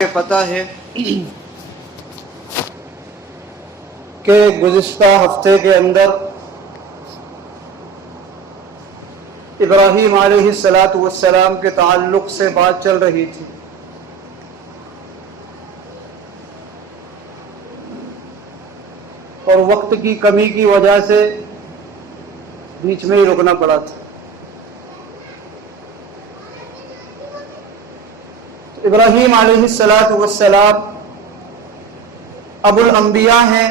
پتہ ہے کہ گزشتہ ہفتے کے اندر ابراہیم علیہ السلام کے تعلق سے بات چل رہی تھی، اور وقت کی کمی کی وجہ سے بیچ میں ہی رکنا پڑا تھا۔ ابراہیم علیہ السلام ابو الانبیاء ہیں،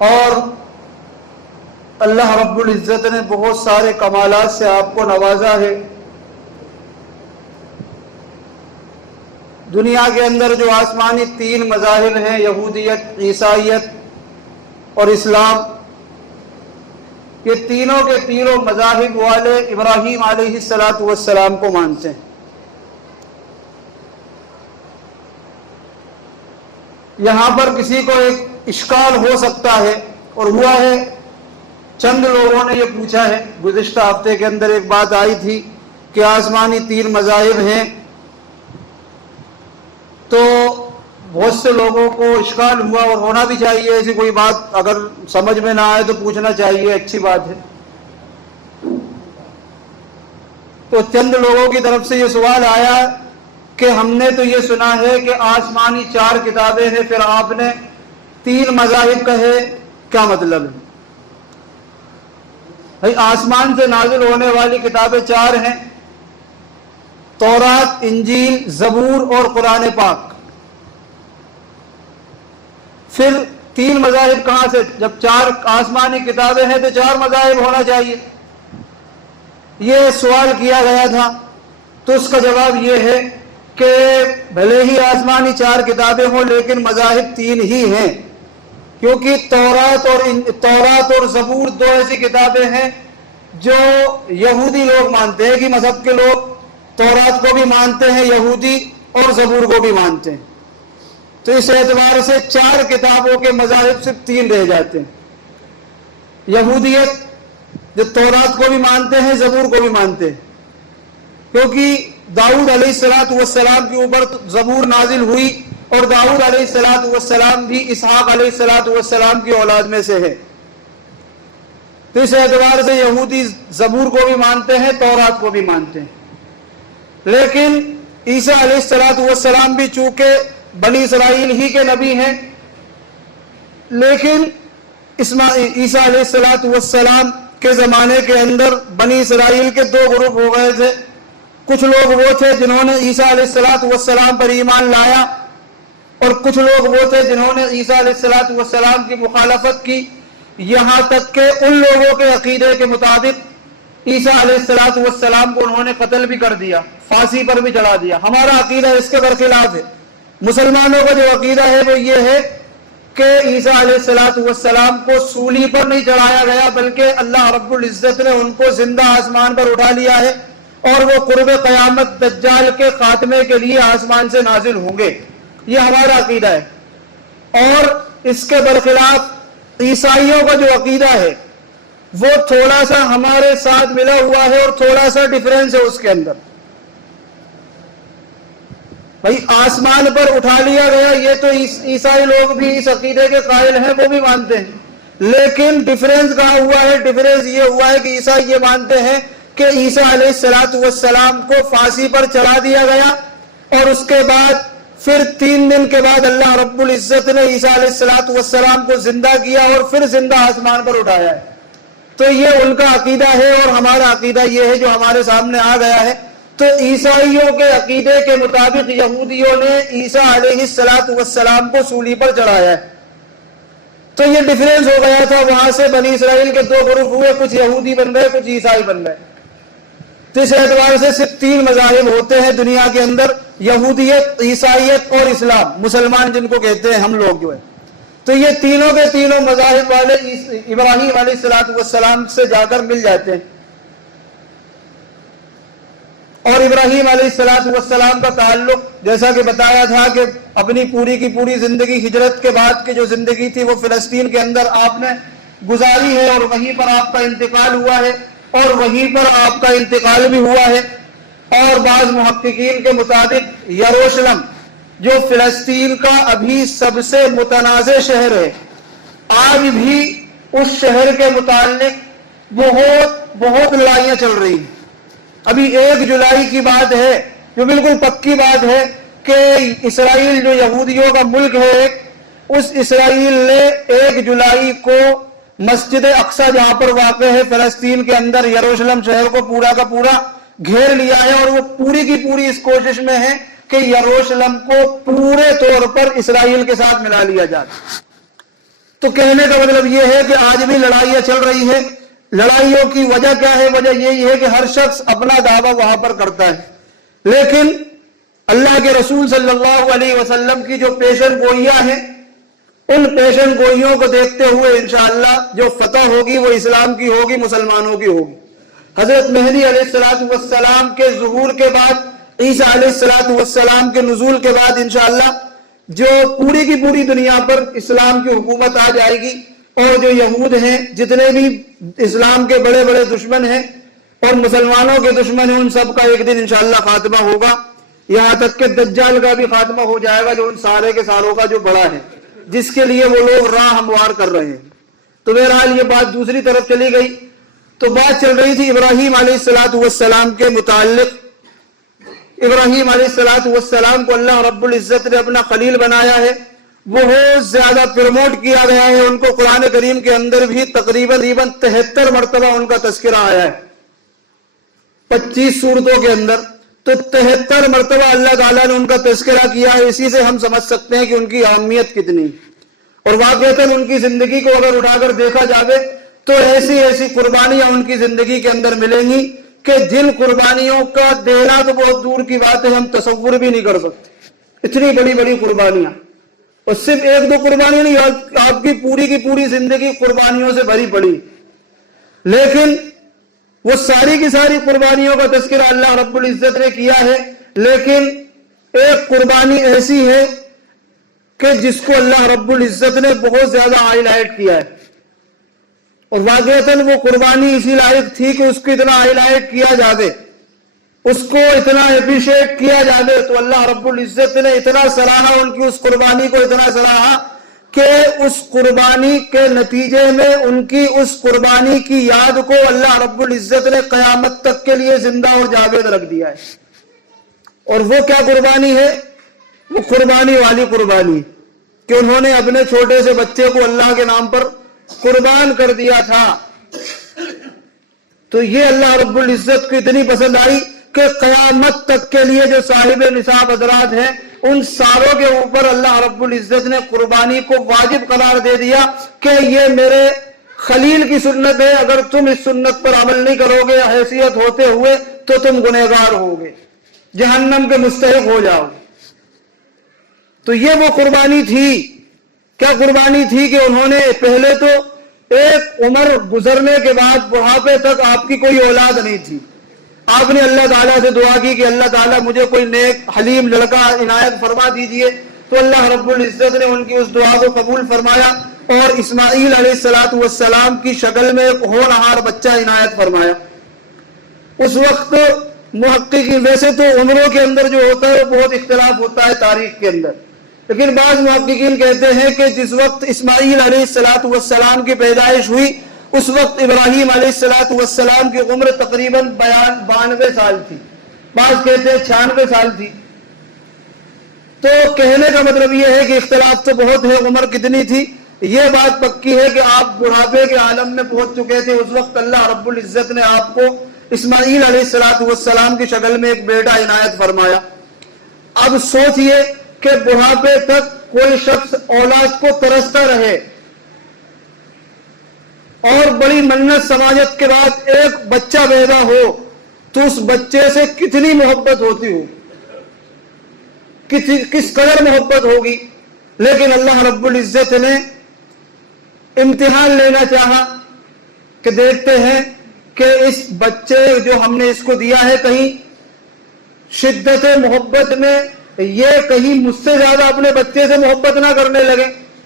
اور اللہ رب العزت نے بہت سارے کمالات سے آپ کو نوازا ہے۔ دنیا کے اندر جو آسمانی تین مذاہب ہیں، یہودیت، عیسائیت اور اسلام، یہ تینوں کے تینوں مذاہب والے ابراہیم علیہ السلام کو مانتے ہیں۔ یہاں پر کسی کو ایک اشکال ہو سکتا ہے، اور ہوا ہے، چند لوگوں نے یہ پوچھا ہے، گزشتہ ہفتے کے اندر ایک بات آئی تھی کہ آسمانی تین مذاہب ہیں، تو بہت سے لوگوں کو اشکال ہوا، اور ہونا بھی چاہیے، ایسی کوئی بات اگر سمجھ میں نہ آئے تو پوچھنا چاہیے، اچھی بات ہے۔ تو چند لوگوں کی طرف سے یہ سوال آیا کہ ہم نے تو یہ سنا ہے کہ آسمانی چار کتابیں ہیں، پھر آپ نے تین مذاہب کہے، کیا مطلب ہے؟ بھائی آسمان سے نازل ہونے والی کتابیں چار ہیں، تورات، انجیل، زبور اور قرآن پاک۔ پھر تین مذاہب کہاں سے؟ جب چار آسمانی کتابیں ہیں تو چار مذاہب ہونا چاہیے، یہ سوال کیا گیا تھا۔ تو اس کا جواب یہ ہے کہ بھلے ہی آسمانی چار کتابیں ہوں لیکن مذاہب تین ہی ہیں، کیونکہ تورات اور زبور دو ایسی کتابیں ہیں جو یہودی لوگ مانتے ہیں، کہ مذہب کے لوگ تورات کو بھی مانتے ہیں یہودی، اور زبور کو بھی مانتے ہیں۔ تو اس اعتبار سے چار کتابوں کے مذاہب صرف تین رہ جاتے ہیں۔ یہودیت جو تورات کو بھی مانتے ہیں، زبور کو بھی مانتے ہیں، کیونکہ داؤد علیہ السلام کے اوپر زبور نازل ہوئی، اور داؤد علیہ السلام بھی اسحاق علیہ السلام کی اولاد میں سے ہے۔ تو اس اعتبار سے یہودی زبور کو بھی مانتے ہیں، تورات کو بھی مانتے ہیں۔ لیکن عیسیٰ علیہ السلام بھی چونکہ بنی اسرائیل ہی کے نبی ہیں، لیکن عیسیٰ علیہ السلام کے زمانے کے اندر بنی اسرائیل کے دو گروپ ہو گئے تھے۔ کچھ لوگ وہ تھے جنہوں نے عیسیٰ علیہ السلام پر ایمان لایا، اور کچھ لوگ وہ تھے جنہوں نے عیسیٰ علیہ السلام کی مخالفت کی، یہاں تک کہ ان لوگوں کے عقیدے کے مطابق عیسیٰ علیہ السلام کو انہوں نے قتل بھی کر دیا، پھانسی پر بھی چڑھا دیا۔ ہمارا عقیدہ اس کے برخلاف ہے۔ مسلمانوں کا جو عقیدہ ہے وہ یہ ہے کہ عیسیٰ علیہ السلام کو سولی پر نہیں چڑھایا گیا، بلکہ اللہ رب العزت نے ان کو زندہ آسمان پر اٹھا لیا ہے، اور وہ قرب قیامت دجال کے خاتمے کے لیے آسمان سے نازل ہوں گے۔ یہ ہمارا عقیدہ ہے۔ اور اس کے برخلاف عیسائیوں کا جو عقیدہ ہے وہ تھوڑا سا ہمارے ساتھ ملا ہوا ہے، اور تھوڑا سا ڈیفرنس ہے اس کے اندر۔ بھائی آسمان پر اٹھا لیا گیا، یہ تو عیسائی لوگ بھی اس عقیدے کے قائل ہیں، وہ بھی مانتے ہیں، لیکن ڈیفرنس کہاں ہوا ہے؟ ڈیفرنس یہ ہوا ہے کہ عیسائی یہ مانتے ہیں کہ عیسیٰ علیہ السلام کو پھانسی پر چڑھا دیا گیا، اور اس کے بعد پھر 3 دن کے بعد اللہ رب العزت نے عیسیٰ علیہ السلام کو زندہ کیا، اور پھر زندہ آسمان پر اٹھایا ہے۔ تو یہ ان کا عقیدہ ہے، اور ہمارا عقیدہ یہ ہے جو ہمارے سامنے آ گیا ہے۔ تو عیسائیوں کے عقیدے کے مطابق یہودیوں نے عیسیٰ علیہ السلام کو سولی پر چڑھایا ہے۔ تو یہ ڈیفرنس ہو گیا تھا، وہاں سے بنی اسرائیل کے دو گروپ ہوئے، کچھ یہودی بن گئے، کچھ عیسائی بن گئے۔ تو اس اعتبار سے صرف تین مذاہب ہوتے ہیں دنیا کے اندر، یہودیت، عیسائیت اور اسلام، مسلمان جن کو کہتے ہیں ہم لوگ جو ہے۔ تو یہ تینوں کے تینوں مذاہب والے ابراہیم علیہ السلام سے جا کر مل جاتے ہیں۔ اور ابراہیم علیہ السلام کا تعلق جیسا کہ بتایا تھا کہ اپنی پوری کی پوری زندگی، ہجرت کے بعد کی جو زندگی تھی وہ فلسطین کے اندر آپ نے گزاری ہے، اور وہیں پر آپ کا انتقال ہوا ہے۔ اور وہیں پر آپ کا انتقال بھی ہوا ہے۔ اور بعض محققین کے مطابق یروشلم جو فلسطین کا ابھی سب سے متنازع شہر ہے، آج بھی اس شہر کے متعلق بہت لڑائیاں چل رہی ہیں۔ ابھی 1 جولائی کی بات ہے، جو بالکل پکی بات ہے کہ اسرائیل جو یہودیوں کا ملک ہے، اس اسرائیل نے 1 جولائی کو مسجد اقصی جہاں پر واقع ہے فلسطین کے اندر، یروشلم شہر کو پورا کا پورا گھیر لیا ہے، اور وہ پوری کی پوری اس کوشش میں ہے کہ یروشلم کو پورے طور پر اسرائیل کے ساتھ ملا لیا جائے۔ تو کہنے کا مطلب یہ ہے کہ آج بھی لڑائیاں چل رہی ہے۔ لڑائیوں کی وجہ کیا ہے؟ وجہ یہی ہے کہ ہر شخص اپنا دعویٰ وہاں پر کرتا ہے، لیکن اللہ کے رسول صلی اللہ علیہ وسلم کی جو پیشن گوئیاں ہیں، ان پیشن گوئیوں کو دیکھتے ہوئے انشاءاللہ جو فتح ہوگی وہ اسلام کی ہوگی، مسلمانوں کی ہوگی۔ حضرت مہدی علیہ السلام کے ظہور کے بعد، عیسیٰ علیہ السلام کے نزول کے بعد انشاءاللہ جو پوری کی پوری دنیا پر اسلام کی حکومت آ جائے گی، اور جو یہود ہیں، جتنے بھی اسلام کے بڑے بڑے دشمن ہیں اور مسلمانوں کے دشمن ہیں، ان سب کا ایک دن انشاءاللہ خاتمہ ہوگا، یہاں تک کہ دجال کا بھی خاتمہ ہو جائے گا، جو ان سارے کے ساروں کا جو بڑا ہے، جس کے لیے وہ لوگ راہ ہموار کر رہے ہیں۔ تو بہرحال یہ بات دوسری طرف چلی گئی۔ تو بات چل رہی تھی ابراہیم علیہ السلام کے متعلق۔ ابراہیم علیہ السلام کو اللہ رب العزت نے اپنا خلیل بنایا ہے، بہت زیادہ پروموٹ کیا گیا ہے، ان کو قرآن کریم کے اندر بھی تقریباً 73 مرتبہ ان کا تذکرہ آیا ہے 25 سورتوں کے اندر۔ تو 73 مرتبہ اللہ تعالیٰ نے ان کا تذکرہ کیا ہے۔ اسی سے ہم سمجھ سکتے ہیں کہ ان کی اہمیت کتنی، اور واقعتاً ان کی زندگی کو اگر اٹھا کر دیکھا جائے تو ایسی ایسی قربانیاں ان کی زندگی کے اندر ملیں گی کہ جن قربانیوں کا دینا تو بہت دور کی بات ہے، ہم تصور بھی نہیں کر سکتے، اتنی بڑی بڑی قربانیاں۔ اور صرف 1-2 قربانی نہیں، آپ کی پوری زندگی قربانیوں سے بھری پڑی، لیکن وہ ساری کی ساری قربانیوں کا تذکرہ اللہ رب العزت نے کیا ہے، لیکن ایک قربانی ایسی ہے کہ جس کو اللہ رب العزت نے بہت زیادہ ہائی لائٹ کیا ہے، اور واقعتاً وہ قربانی اسی لائق تھی کہ اس کو اتنا ہائی لائٹ کیا جاوے، اس کو اتنا اپریشیٹ کیا جاوے۔ تو اللہ رب العزت نے اتنا سراہا ان کی اس قربانی کو، اتنا سراہا کہ اس قربانی کے نتیجے میں ان کی اس قربانی کی یاد کو اللہ رب العزت نے قیامت تک کے لیے زندہ اور جاوید رکھ دیا ہے۔ اور وہ کیا قربانی ہے؟ وہ قربانی والی قربانی کہ انہوں نے اپنے چھوٹے سے بچے کو اللہ کے نام پر قربان کر دیا تھا۔ تو یہ اللہ رب العزت کو اتنی پسند آئی کہ قیامت تک کے لیے جو صاحب نصاب حضرات ہیں، ان ساروں کے اوپر اللہ رب العزت نے قربانی کو واجب قرار دے دیا کہ یہ میرے خلیل کی سنت ہے، اگر تم اس سنت پر عمل نہیں کرو گے حیثیت ہوتے ہوئے تو تم گنہگار ہوگے، جہنم کے مستحق ہو جاؤ۔ تو یہ وہ قربانی تھی۔ کیا قربانی تھی؟ کہ انہوں نے پہلے تو ایک عمر گزرنے کے بعد بڑھاپے تک آپ کی کوئی اولاد نہیں تھی، آپ نے اللہ تعالیٰ سے دعا کی کہ اللہ تعالیٰ مجھے کوئی نیک حلیم لڑکا عنایت فرما دیجئے، تو اللہ رب العزت نے ان کی اس دعا کو قبول فرمایا اور اسماعیل علیہ السلام کی شکل میں ایک ہونہار بچہ عنایت فرمایا۔ اس وقت محققین، ویسے تو عمروں کے اندر جو ہوتا ہے وہ بہت اختلاف ہوتا ہے تاریخ کے اندر، لیکن بعض محققین کہتے ہیں کہ جس وقت اسماعیل علیہ السلام کی پیدائش ہوئی اس وقت ابراہیم علیہ السلام کی عمر تقریباً 92 سال تھی، بعض کہتے ہیں 96 سال تھی۔ تو کہنے کا مطلب یہ ہے کہ اختلاف تو بہت ہے عمر کتنی تھی، یہ بات پکی ہے کہ آپ بڑھاپے کے عالم میں پہنچ چکے تھے۔ اس وقت اللہ رب العزت نے آپ کو اسماعیل علیہ السلام کی شکل میں ایک بیٹا عنایت فرمایا۔ اب سوچئے کہ بڑھاپے تک کوئی شخص اولاد کو ترستا رہے اور بڑی منت سماجت کے بعد ایک بچہ پیدا ہو تو اس بچے سے کتنی محبت ہوتی ہو، کس قدر محبت ہوگی۔ لیکن اللہ رب العزت نے امتحان لینا چاہا کہ دیکھتے ہیں کہ اس بچے جو ہم نے اس کو دیا ہے کہیں شدت محبت میں یہ کہیں مجھ سے زیادہ اپنے بچے سے محبت نہ کرنے لگے۔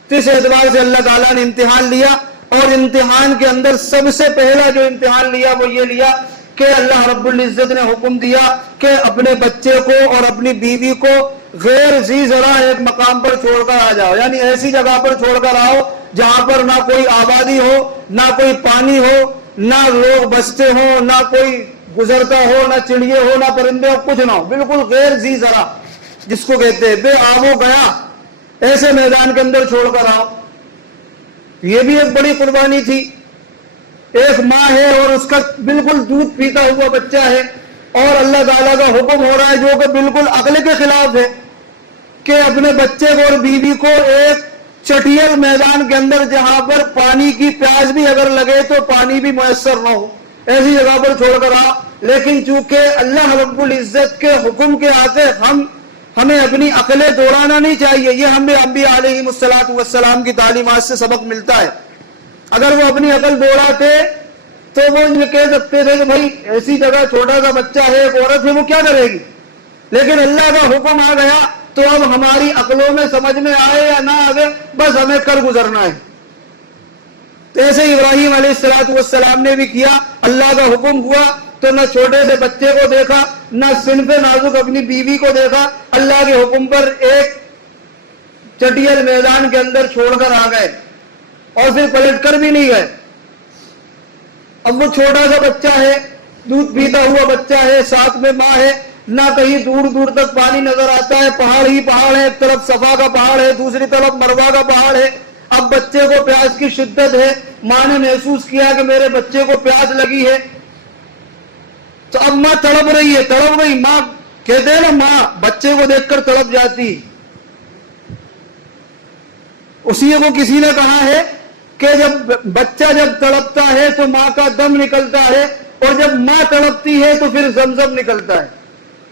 تو اس اعتبار سے اللہ تعالیٰ نے امتحان لیا اور امتحان کے اندر سب سے پہلا جو امتحان لیا وہ یہ لیا کہ اللہ رب العزت نے حکم دیا کہ اپنے بچے کو اور اپنی بیوی کو غیر ذی زرع ایک مقام پر چھوڑ کر آ جاؤ، یعنی ایسی جگہ پر چھوڑ کر آؤ جہاں پر نہ کوئی آبادی ہو، نہ کوئی پانی ہو، نہ لوگ بستے ہوں، نہ کوئی گزرتا ہو، نہ چڑیے ہو، نہ پرندے ہو، کچھ نہ ہو، بالکل غیر ذی زرع جس کو کہتے ہیں، بے آب و گیا، ایسے میدان کے اندر چھوڑ کر آؤ۔ یہ بھی ایک بڑی قربانی تھی۔ ایک ماں ہے اور اس کا بالکل دودھ پیتا ہوا بچہ ہے، اور اللہ تعالیٰ کا حکم ہو رہا ہے جو کہ بالکل عقل کے خلاف ہے کہ اپنے بچے کو اور بیوی کو ایک چٹیل میدان کے اندر جہاں پر پانی کی پیاس بھی اگر لگے تو پانی بھی میسر نہ ہو، ایسی جگہ پر چھوڑ کر آ۔ لیکن چونکہ اللہ رب العزت کے حکم کے آتے ہمیں اپنی عقلیں دوڑانا نہیں چاہیے، یہ ہمیں انبیاء علیہ السلام کی تعلیمات سے سبق ملتا ہے۔ اگر وہ اپنی عقل دوڑاتے تو وہ یہ کہہ سکتے تھے کہ بھائی ایسی جگہ چھوٹا سا بچہ ہے، ایک عورت ہے، وہ کیا کرے گی؟ لیکن اللہ کا حکم آ گیا تو اب ہماری عقلوں میں سمجھ میں آئے یا نہ آئے، بس ہمیں کر گزرنا ہے۔ تو ایسے ابراہیم علیہ السلام نے بھی کیا، اللہ کا حکم ہوا تو نہ چھوٹے سے بچے کو دیکھا، نہ صنف نازک اپنی بیوی کو دیکھا، اللہ کے حکم پر ایک چٹیل میدان کے اندر چھوڑ کر آ گئے اور پھر پلٹ کر بھی نہیں گئے۔ اب وہ چھوٹا سا بچہ ہے، دودھ پیتا ہوا بچہ ہے، ساتھ میں ماں ہے، نہ کہیں دور دور تک پانی نظر آتا ہے، پہاڑ ہی پہاڑ ہے، ایک طرف صفا کا پہاڑ ہے، دوسری طرف مروہ کا پہاڑ ہے۔ اب بچے کو پیاس کی شدت ہے، ماں نے محسوس کیا کہ میرے بچے کو پیاس لگی ہے، تو اب ماں تڑپ رہی ہے، تڑپ گئی۔ ماں کہتے ہیں نا، ماں بچے کو دیکھ کر تڑپ جاتی۔ اسی کو کسی نے کہا ہے کہ جب بچہ جب تڑپتا ہے تو ماں کا دم نکلتا ہے، اور جب ماں تڑپتی ہے تو پھر زمزم نکلتا ہے۔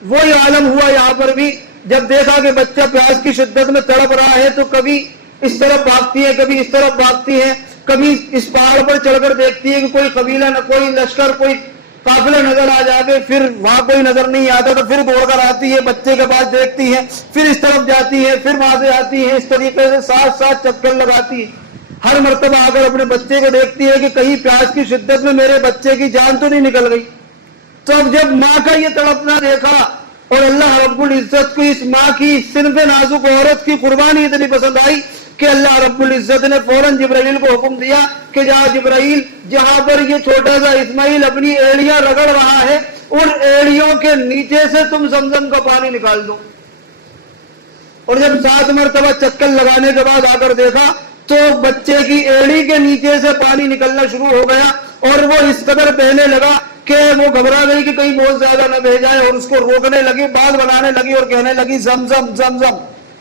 وہی عالم ہوا یہاں پر بھی، جب دیکھا کہ بچہ پیاس کی شدت میں تڑپ رہا ہے تو کبھی اس طرف بھاگتی ہے، کبھی اس طرف بھاگتی ہے، کبھی اس پہاڑ پر چڑھ کر دیکھتی ہے کہ کوئی قبیلہ نہ کوئی لشکر کوئی قافلہ نظر آ جائے، پھر وہاں کوئی نظر نہیں آتا تو پھر دوڑ کر آتی ہے، بچے کے پاس دیکھتی ہے، پھر اس طرف جاتی ہے، پھر وہاں سے آتی ہے، اس طریقے سے ساتھ ساتھ چکر لگاتی ہے۔ ہر مرتبہ آ کر اپنے بچے کو دیکھتی ہے کہ کہیں پیاس کی شدت میں میرے بچے کی جان تو نہیں نکل گئی۔ تو اب جب ماں کا یہ تڑپنا دیکھا اور اللہ رب العزت کو اس ماں کی صنف نازک عورت کی قربانی اتنی پسند آئی کہ اللہ رب العزت نے فوراً جبرائیل کو حکم دیا کہ جا جبرائیل، جہاں پر یہ چھوٹا سا اسماعیل اپنی ایڑیاں رگڑ رہا ہے، ان ایڑیوں کے نیچے سے تم زمزم کا پانی نکال دو۔ اور جب 7 مرتبہ چکر لگانے کے بعد آ کر دیکھا تو بچے کی ایڑی کے نیچے سے پانی نکلنا شروع ہو گیا، اور وہ اس قدر بہنے لگا کہ وہ گھبرا گئی کہ کہیں بہت زیادہ نہ بہ جائے، اور اس کو روکنے لگی، بات بنانے لگی اور کہنے لگی زمزم زمزم۔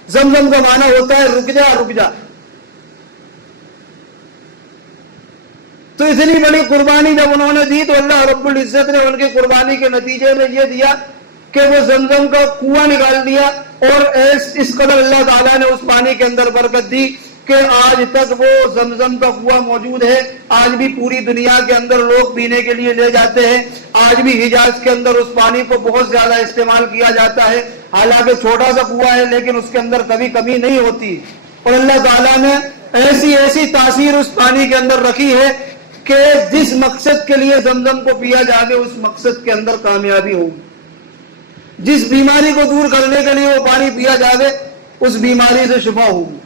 زمزم کا معنی ہوتا ہے رک جا رک جا۔ تو اتنی بڑی قربانی جب انہوں نے دی تو اللہ رب العزت نے ان کی قربانی کے نتیجے میں یہ دیا کہ وہ زمزم کا کنواں نکال دیا، اور اس قدر اللہ تعالیٰ نے اس پانی کے اندر برکت دی کہ آج تک وہ زمزم کا کنواں موجود ہے۔ آج بھی پوری دنیا کے اندر لوگ پینے کے لیے لے جاتے ہیں، آج بھی حجاز کے اندر اس پانی کو بہت زیادہ استعمال کیا جاتا ہے۔ حالانکہ چھوٹا سا کنواں ہے لیکن اس کے اندر کبھی کمی نہیں ہوتی، اور اللہ تعالیٰ نے ایسی تاثیر اس پانی کے اندر رکھی ہے کہ جس مقصد کے لیے زمزم کو پیا جائے اس مقصد کے اندر کامیابی ہوگی۔ جس بیماری کو دور کرنے کے لیے وہ پانی پیا جائے اس بیماری سے شفا ہوگی۔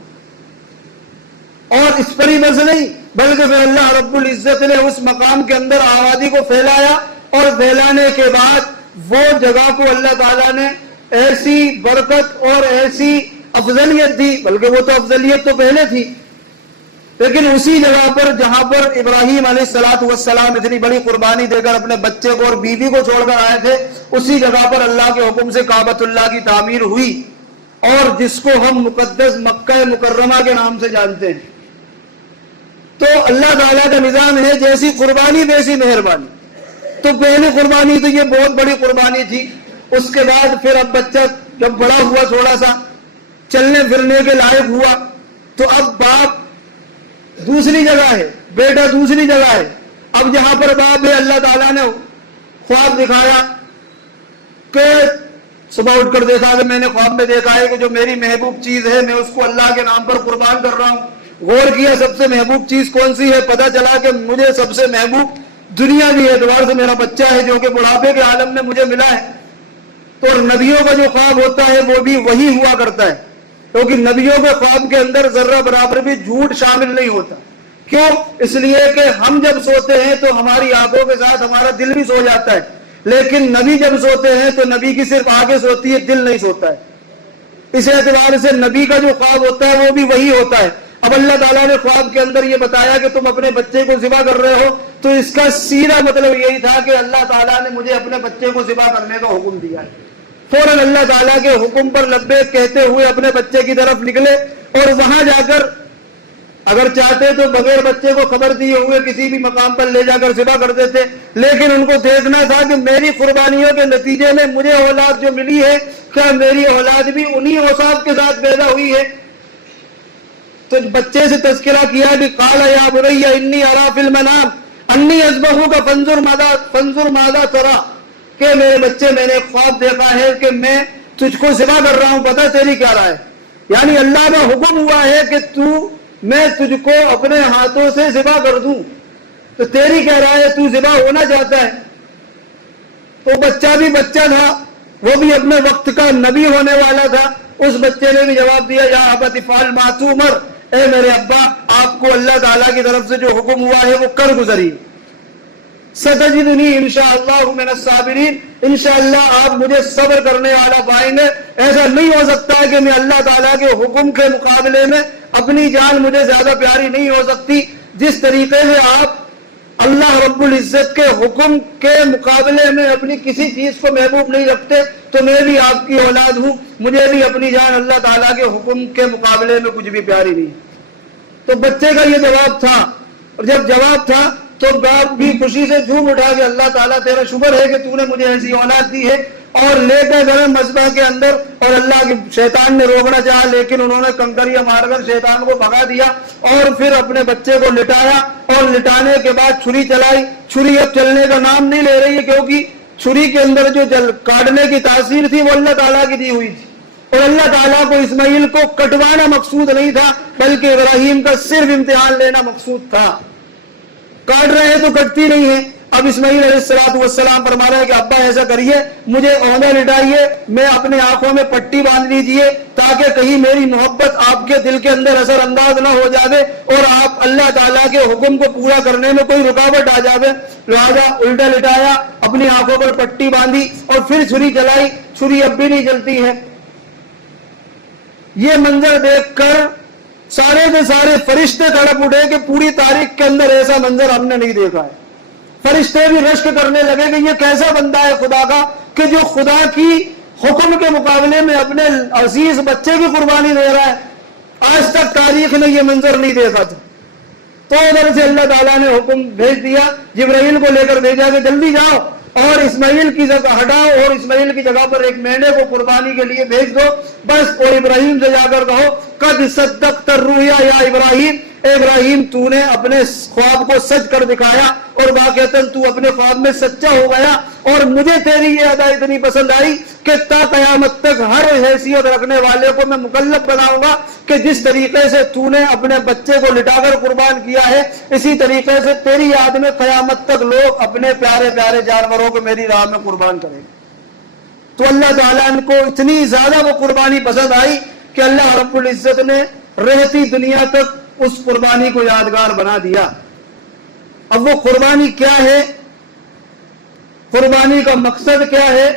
اور اس پر ہی بس نہیں، بلکہ پھر اللہ رب العزت نے اس مقام کے اندر آبادی کو پھیلایا، اور پھیلانے کے بعد وہ جگہ کو اللہ تعالیٰ نے ایسی برکت اور ایسی افضلیت دی، بلکہ وہ تو افضلیت تو پہلے تھی، لیکن اسی جگہ پر جہاں پر ابراہیم علیہ السلام اتنی بڑی قربانی دے کر اپنے بچے کو اور بیوی کو چھوڑ کر آئے تھے، اسی جگہ پر اللہ کے حکم سے کعبۃ اللہ کی تعمیر ہوئی، اور جس کو ہم مقدس مکہ مکرمہ کے نام سے جانتے ہیں۔ تو اللہ تعالیٰ کا نظام ہے جیسی قربانی ویسی مہربانی۔ تو پہلی قربانی تو یہ بہت بڑی قربانی تھی، اس کے بعد پھر اب بچہ جب بڑا ہوا، تھوڑا سا چلنے پھرنے کے لائق ہوا، تو اب باپ دوسری جگہ ہے، بیٹا دوسری جگہ ہے۔ اب جہاں پر باپ ہے اللہ تعالیٰ نے خواب دکھایا کہ صبح اٹھ کر دیکھا کہ میں نے خواب میں دیکھا ہے کہ جو میری محبوب چیز ہے میں اس کو اللہ کے نام پر قربان کر رہا ہوں، غور کیا سب سے محبوب چیز کون سی ہے, پتہ چلا کہ مجھے سب سے محبوب دنیاوی اعتبار سے میرا بچہ ہے جو کہ بڑھاپے کے عالم میں مجھے ملا ہے. تو نبیوں کا جو خواب ہوتا ہے وہ بھی وہی ہوا کرتا ہے, کیونکہ نبیوں کے خواب کے اندر ذرہ برابر بھی جھوٹ شامل نہیں ہوتا. کیوں؟ اس لیے کہ ہم جب سوتے ہیں تو ہماری آنکھوں کے ساتھ ہمارا دل بھی سو جاتا ہے, لیکن نبی جب سوتے ہیں تو نبی کی صرف آنکھیں سوتی ہے, دل نہیں سوتا ہے. اس اعتبار سے نبی کا جو خواب ہوتا ہے وہ بھی وہی ہوتا ہے. اب اللہ تعالیٰ نے خواب کے اندر یہ بتایا کہ تم اپنے بچے کو ذبح کر رہے ہو, تو اس کا سیدھا مطلب یہی تھا کہ اللہ تعالیٰ نے مجھے اپنے بچے کو ذبح کرنے کا حکم دیا ہے. فوراً اللہ تعالیٰ کے حکم پر لبیک کہتے ہوئے اپنے بچے کی طرف نکلے, اور وہاں جا کر اگر چاہتے تو بغیر بچے کو خبر دیے ہوئے کسی بھی مقام پر لے جا کر ذبح کر دیتے, لیکن ان کو دیکھنا تھا کہ میری قربانیوں کے نتیجے میں مجھے اولاد جو ملی ہے, کیا میری اولاد بھی انہی اوصاف کے ساتھ پیدا ہوئی ہے. تو بچے سے تذکرہ کیا کہ قال یا بنی انی ارا فی المنام انی اذبحک فانظر ماذا تری, کہ میرے بچے میں نے ایک خواب دیکھا ہے کہ میں تجھ کو ذبح کر رہا ہوں, پتہ تیری کیا رائے. یعنی اللہ کا حکم ہوا ہے کہ میں تجھ کو اپنے ہاتھوں سے ذبح کر دوں, تو تیری کیا رائے ہے, تو ذبح ہونا چاہتا ہے. تو بچہ بھی بچہ تھا, وہ بھی اپنے وقت کا نبی ہونے والا تھا. اس بچے نے بھی جواب دیا یا ابت افعل ما تؤمر, اے میرے ابا آپ کو اللہ تعالیٰ کی طرف سے جو حکم ہوا ہے وہ کر گزریے. ستجدنی انشاءاللہ من الصابرین, انشاءاللہ آپ مجھے صبر کرنے والا پائیں گے. ایسا نہیں ہو سکتا ہے کہ میں اللہ تعالیٰ کے حکم کے مقابلے میں اپنی جان مجھے زیادہ پیاری نہیں ہو سکتی. جس طریقے سے آپ اللہ رب العزت کے حکم کے مقابلے میں اپنی کسی چیز کو محبوب نہیں رکھتے, تو میں بھی آپ کی اولاد ہوں, مجھے بھی اپنی جان اللہ تعالیٰ کے حکم کے مقابلے میں کچھ بھی پیاری نہیں. تو بچے کا یہ جواب تھا, اور جب جواب تھا تو باپ بھی خوشی سے جھوم اٹھا کہ اللہ تعالیٰ تیرا شکر ہے کہ تو نے مجھے ایسی اولاد دی ہے, اور لے کے گئے مذبح کے اندر. اور اللہ کے شیطان نے روکنا چاہا, لیکن انہوں نے کنکریاں مار کر شیطان کو بھگا دیا, اور پھر اپنے بچے کو لٹایا, اور لٹانے کے بعد چھری چلائی. چھری اب چلنے کا نام نہیں لے رہی ہے, کیونکہ چھری کے اندر جو کاٹنے کی تاثیر تھی وہ اللہ تعالیٰ کی دی ہوئی تھی, اور اللہ تعالیٰ کو اسماعیل کو کٹوانا مقصود نہیں تھا, بلکہ ابراہیم کا صرف امتحان لینا مقصود تھا. کاٹ رہے ہیں تو کٹتی نہیں ہے. اب اسماعیل علیہ السلام فرما رہے ہیں کہ ابا ایسا کریے, مجھے عہدہ لٹائیے, میں اپنے آنکھوں میں پٹی باندھ لیجئے, تاکہ کہیں میری محبت آپ کے دل کے اندر اثر انداز نہ ہو جاوے اور آپ اللہ تعالیٰ کے حکم کو پورا کرنے میں کوئی رکاوٹ آ جاوے. لہذا الٹا لٹایا, اپنی آنکھوں پر پٹی باندھی, اور پھر چھری چلائی. چھری اب بھی نہیں چلتی ہے. یہ منظر دیکھ کر سارے کے سارے فرشتے تڑپ اٹھے کہ پوری تاریخ کے اندر ایسا منظر ہم نے نہیں دیکھا ہے. فرشتے بھی رشک کرنے لگے کہ یہ کیسا بندہ ہے خدا کا کہ جو خدا کی حکم کے مقابلے میں اپنے عزیز بچے کی قربانی دے رہا ہے. آج تک تاریخ نے یہ منظر نہیں دیکھا تھا. تو ادھر سے اللہ تعالیٰ نے حکم بھیج دیا, جبرائیل کو لے کر بھیجا کہ جلدی جاؤ اور اسماعیل کی جگہ ہٹاؤ, اور اسماعیل کی جگہ پر ایک مینڈے کو قربانی کے لیے بھیج دو بس. اور ابراہیم سے جا کر کہو قد صدقت الرؤیا یا ابراہیم, اے ابراہیم تو نے اپنے خواب کو سچ کر دکھایا, اور واقعتاً تو اپنے خواب میں سچا ہو گیا. اور مجھے تیری یہ ادا اتنی پسند آئی کہ تا قیامت تک ہر حیثیت رکھنے والے کو میں مکلف بناؤں گا کہ جس طریقے سے تو نے اپنے بچے کو لٹا کر قربان کیا ہے, اسی طریقے سے تیری یاد میں قیامت تک لوگ اپنے پیارے پیارے جانوروں کو میری راہ میں قربان کریں گے. تو اللہ تعالیٰ کو اتنی زیادہ وہ قربانی پسند آئی کہ اللہ رب العزت نے رہتی دنیا تک اس قربانی کو یادگار بنا دیا. اب وہ قربانی کیا ہے, قربانی کا مقصد کیا ہے,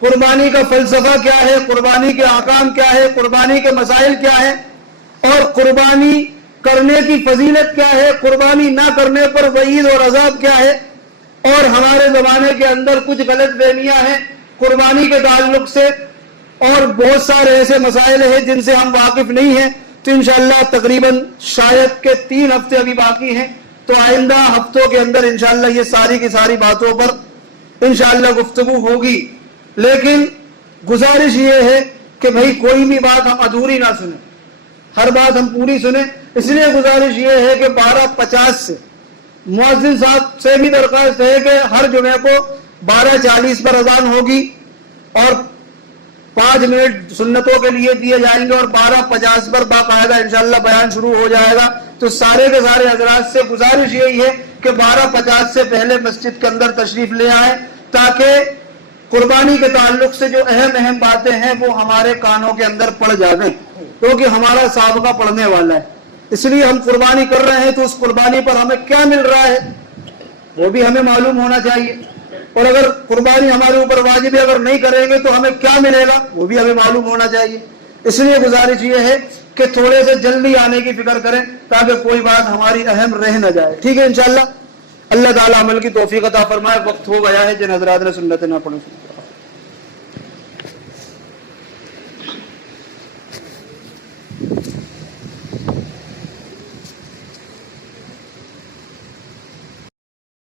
قربانی کا فلسفہ کیا ہے, قربانی کے احکام کیا ہے, قربانی کے مسائل کیا ہے, اور قربانی کرنے کی فضیلت کیا ہے, قربانی نہ کرنے پر وعید اور عذاب کیا ہے, اور ہمارے زمانے کے اندر کچھ غلط فہمیاں ہیں قربانی کے تعلق سے, اور بہت سارے ایسے مسائل ہیں جن سے ہم واقف نہیں ہیں. تو انشاءاللہ تقریباً شاید کے 3 ہفتے ابھی باقی ہیں, تو آئندہ ہفتوں کے اندر انشاءاللہ یہ ساری کی ساری باتوں پر انشاءاللہ گفتگو ہوگی. لیکن گزارش یہ ہے کہ بھائی کوئی بھی بات ہم ادھوری نہ سنیں, ہر بات ہم پوری سنیں. اس لیے گزارش یہ ہے کہ 12:50 سے مؤذن صاحب سے بھی درخواست ہے کہ ہر جمعے کو 12:40 پر اذان ہوگی, اور 5 منٹ سنتوں کے لیے دیے جائیں گے اور 12:50 پر باقاعدہ انشاءاللہ بیان شروع ہو جائے گا. تو سارے کے سارے حضرات سے گزارش یہی ہے کہ 12:50 سے پہلے مسجد کے اندر تشریف لے آئیں تاکہ قربانی کے تعلق سے جو اہم باتیں ہیں وہ ہمارے کانوں کے اندر پڑ جائیں، کیونکہ ہمارا سابقہ پڑھنے والا ہے. اس لیے ہم قربانی کر رہے ہیں تو اس قربانی پر ہمیں کیا مل رہا ہے وہ بھی ہمیں معلوم ہونا چاہیے، اور اگر قربانی ہمارے اوپر واجب ہے اگر نہیں کریں گے تو ہمیں کیا ملے گا وہ بھی ہمیں معلوم ہونا چاہیے. اس لیے گزارش یہ ہے کہ تھوڑے سے جلدی آنے کی فکر کریں تاکہ کوئی بات ہماری اہم رہ نہ جائے. ٹھیک ہے انشاءاللہ. اللہ تعالیٰ عمل کی توفیق عطا فرمائے. وقت ہو گیا ہے، جن حضرات نے سنت نہ پڑھی